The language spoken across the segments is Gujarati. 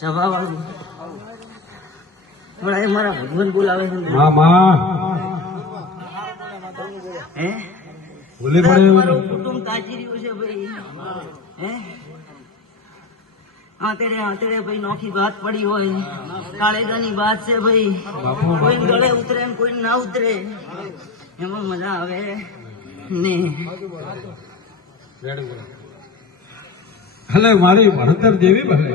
સભા વાળું મારા ભગવાન બોલાવે છે. હે મારું કુટુંબ તાજી રહ્યું છે ભાઈ. હે આતેડે ભાઈ નોખી વાત પડી હોય, કાળેગાની વાત છે ભાઈ. કોઈ ગળે ઉતરે ને કોઈ ના ઉતરે એમાં મજા આવે ને. ભલે મારી ભણતર જેવી ભલે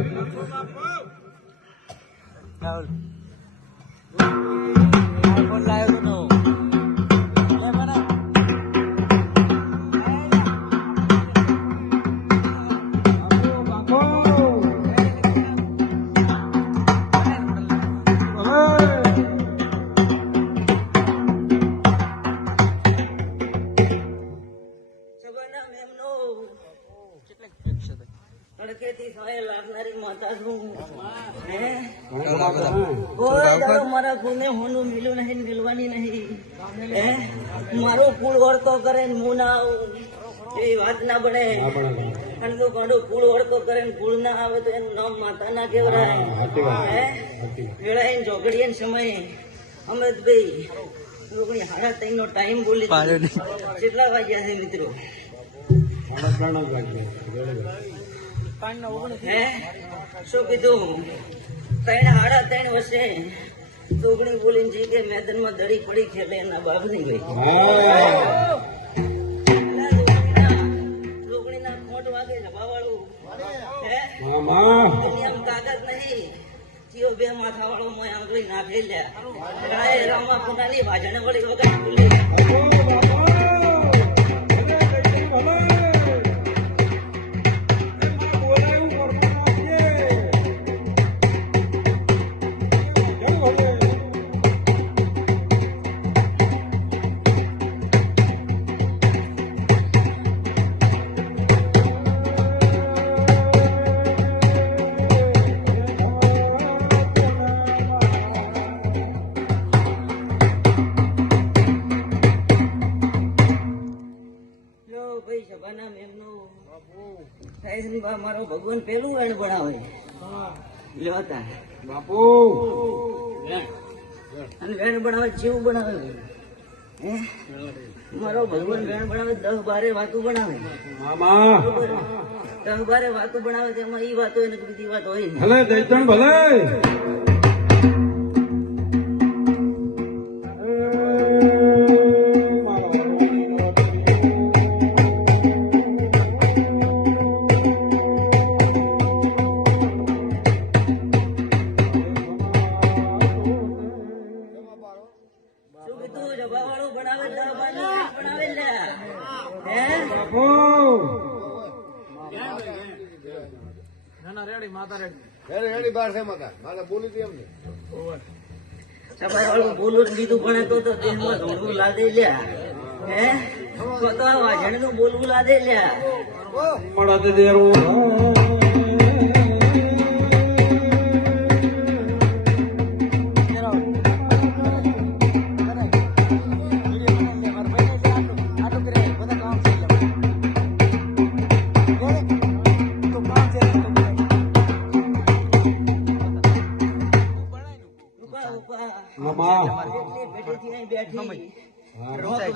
મારા ગુને હોનું મિલું નહીં, મિલવાની નહીં. મારું કુળ ઓળખો કરે ને હું ના આવું એવી વાત ના બને. અને તો ગાંડો કુળ ઓળખો કરે ને કુળ ના આવે તો એનું નામ માતા ના કેવરાય. વેળાઈને ચોકડીએ સમયે અમૃતભાઈ 3:30 નો ટાઈમ બોલી. કેટલા વાગ્યા છે મિત્રો? 3:19. શું કીધું? 3:30 વર્ષે ચોગણી બોલીને જી કે મેદાનમાં દડી પડી ખેલે એના બાપ ની ગઈ. ચોગણી ના ખોટ વાગે સભાવાળું કાગળ નહીં ચિયો બે માથા વાળો મોય આંગળી નાખી લ્યા રામા પુનાની ભાજણ વળી વગર બોલી. મારો ભગવાન પેલું વેણ બનાવે લેવાતા બાપુ અને વેણ બનાવે જેવું બનાવે. મારો ભગવાન વેણ બનાવે 10-12 વાતું બનાવે. 10-12 વાતું બનાવે તેમાં ઈ વાતો એને બીજી વાત હોય ને. બોલું બીજું પણ તો દેહમાં ધોળું લાદે લ્યા. હે તો વાજણ નું બોલવું લાદે લ્યા.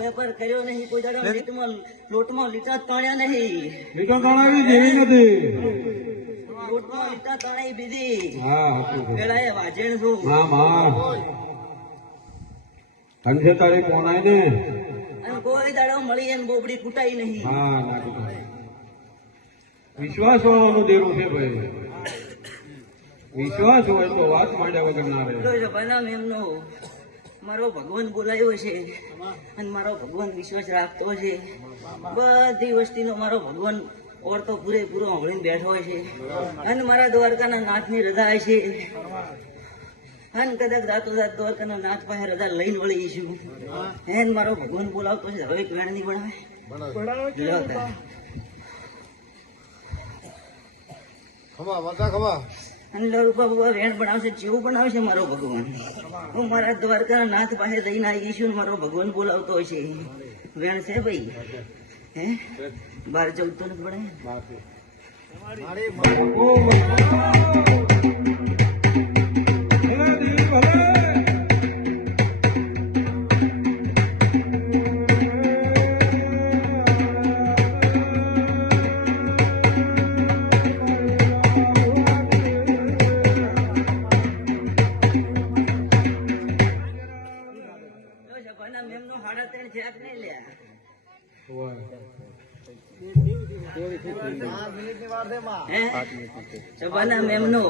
વેપાર કર્યો નહીં કોઈ દાડો. લોટમાં લીટા તણ્યા નહીં. લીટા તણાવી જેવી નથી. લોટમાં લીટા તણાઈ બીજી પેલા વાજણ છું. તારી કોનાય ને કોઈ દાડો મળી એમ બોબડી કૂટાઈ નહીં. વિશ્વાસ હોવાનું દેરું છે ભાઈ. વિશ્વાસ હોય તો વાત માંડ્યા વગર ના રહે. એમનો મારો ભગવાન બોલાયો છે અને મારો ભગવાન વિશ્વાસ રાખતો છે. બધી વસ્તીનો મારો ભગવાન ઓરતો પૂરેપૂરો હમળીને બેઠો છે અને મારા દ્વારકાના નાથની રજા છે. અને કદાચ રાતો રાત દ્વારકાના નાથ પાસે રજા લઈને વળી છું. એને મારો ભગવાન બોલાવતો છે. હવે વેણ નહીં બનાવે. અને રૂપા બાબા વેણ બનાવશે જેવું બનાવશે મારો ભગવાન. હું મારા દ્વારકાના નાથ પાસે જઈને આવી છું. મારો ભગવાન બોલાવતો છે. વેણ છે ભાઈ. હે 12-14 તો નથી બનાવે. હે સભાના મેમનો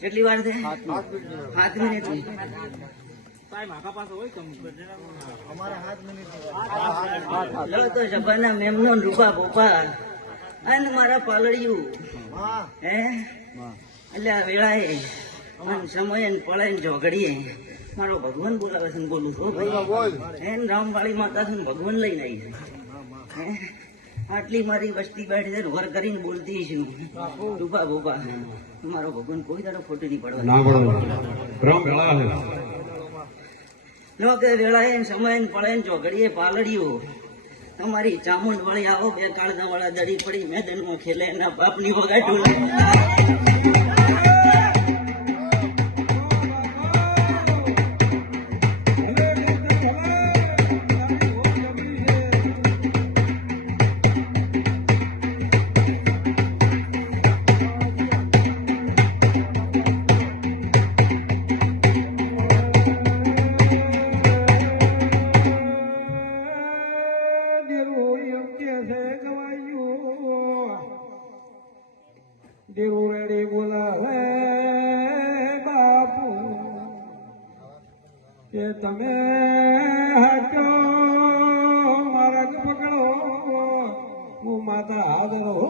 કેટલી વાર છે 7 મિનિટ લો તો સભાના મેમનો ને રૂપા બોપા અને મારા પાલડિયું હે એટલે આ વેળાએ અને સમયે ને પળે ને ઝઘડીએ મારો ભગવાન બોલાવે છે ને બોલું છું હે ને રામવાળી માતા છે ને ભગવાન લઈને આવી છે હે આટલી મારી વસ્તી બેઠી છે વર કરીને બોલતી છું રૂપા બોપા મારો ભગવાન કોઈ તારો ખોટું નહીં પડવા ના પડો બ્રહ્મ ભેળા છે લો કે વેળાએ ને સમયે ને પળે ને ઝઘડીએ પાલડિયું તમારી ચામુંડ વાળી આવો બે કાળજા વાળા દડી પડી મેદાનમાં ખેલે એના બાપની વગાડ્યું દેરુરેડી બોલાવે બાપુ કે તમે હટો મારા પકડો હું માતા હાજર હો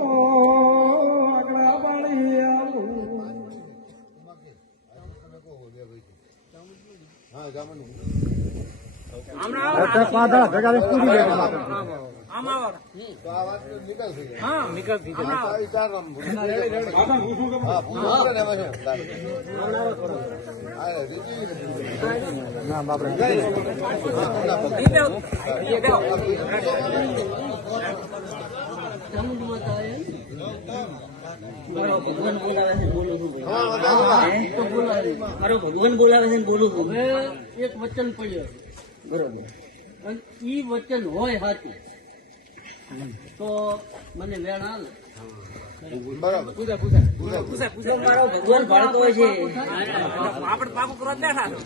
આગળ બાળી આવું મારો ભગવાન બોલાવે છે ને બોલું છું મારો ભગવાન બોલાવે છે ને બોલું છું હવે એક વચન પડ્યો બરોબર અને ઈ વચન હોય સાચું તો મને વેણ હાલે જો મારો ભગવાન ભણતો છે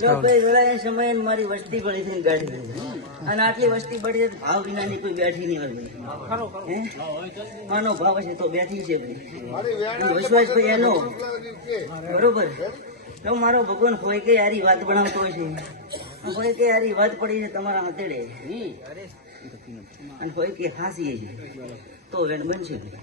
જો ભાઈ વેળાએ સમયે મારી વસ્તી ભળી થઈને બેઠી છે અને આટલી વસ્તી બળી છે ભાવ વિનાની કોઈ બેઠી નહીં હોય ભાઈ. હે? માનો ભાવ છે તો બેઠી છે ભાઈ અને વિશ્વાસ ભાઈ એનો બરોબર તો મારો ભગવાન હોય કે યારી વાત બનાવતો છે હોય કે યારી વાત પડી છે તમારા હથેડે અને હોય કે હાંસીએ છે તો વેણ બનશે ભાઈ.